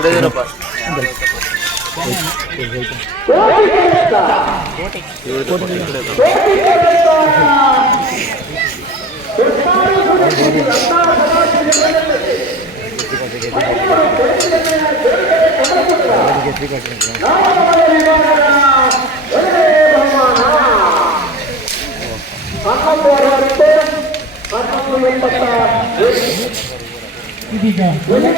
Ale de ropa. ごめんなさい。